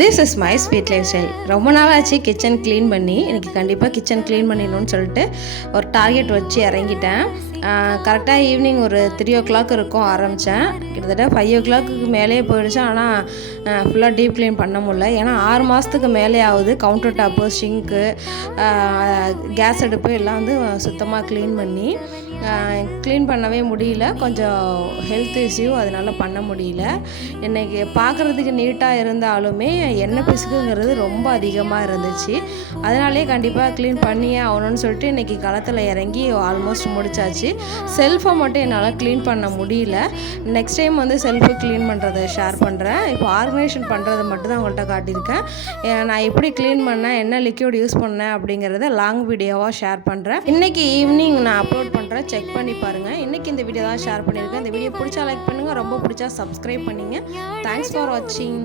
This is my sweet life style. ரொம்ப நாள் ஆச்சு கிச்சன் க்ளீன் பண்ணி. எனக்கு கண்டிப்பாக கிச்சன் க்ளீன் பண்ணிடணும்னு சொல்லிட்டு ஒரு டார்கெட் வச்சு இறங்கிட்டேன். கரெக்டாக ஈவினிங் ஒரு 3 o'clock இருக்கும் ஆரம்பித்தேன். கிட்டத்தட்ட 5 o'clock மேலேயே போயிடுச்சு. ஆனால் ஃபுல்லாக டீப் க்ளீன் பண்ண முடியல. ஏன்னா 6 மாதத்துக்கு மேலே ஆகுது. கவுண்டர் டாப்பு, ஷிங்க்கு, கேஸ் அடுப்பு எல்லாம் வந்து சுத்தமாக க்ளீன் பண்ணி க்ளீன் பண்ணவே முடியல. கொஞ்சம் ஹெல்த் இஷ்யூ, அதனால் பண்ண முடியல. இன்றைக்கி பார்க்குறதுக்கு நீட்டாக இருந்தாலுமே எண்ணெய் பிசுக்குங்கிறது ரொம்ப அதிகமாக இருந்துச்சு. அதனாலே கண்டிப்பாக க்ளீன் பண்ணியே ஆகணும்னு சொல்லிட்டு இன்றைக்கி களத்தில் இறங்கி ஆல்மோஸ்ட் முடிச்சாச்சு. செல்ஃபை மட்டும் என்னால் க்ளீன் பண்ண முடியல. நெக்ஸ்ட் டைம் வந்து செல்ஃபு க்ளீன் பண்ணுறதை ஷேர் பண்ணுறேன். இப்போ ஆர்கனைசேஷன் பண்ணுறது மட்டும் தான் உங்கள்கிட்ட காட்டியிருக்கேன். நான் எப்படி க்ளீன் பண்ணேன், என்ன லிக்யூட் யூஸ் பண்ணேன் அப்படிங்கிறத லாங் வீடியோவாக ஷேர் பண்ணுறேன். இன்றைக்கி ஈவினிங் நான் அப்லோட் பண்ணுறேன், செக் பண்ணி பாருங்கள். இன்றைக்கி இந்த வீடியோ தான் ஷேர் பண்ணியிருக்கேன். இந்த வீடியோ பிடிச்சா லைக் பண்ணுங்கள், ரொம்ப பிடிச்சா சப்ஸ்கிரைப் பண்ணிங்க. தேங்க்ஸ் ஃபார் வாட்சிங்.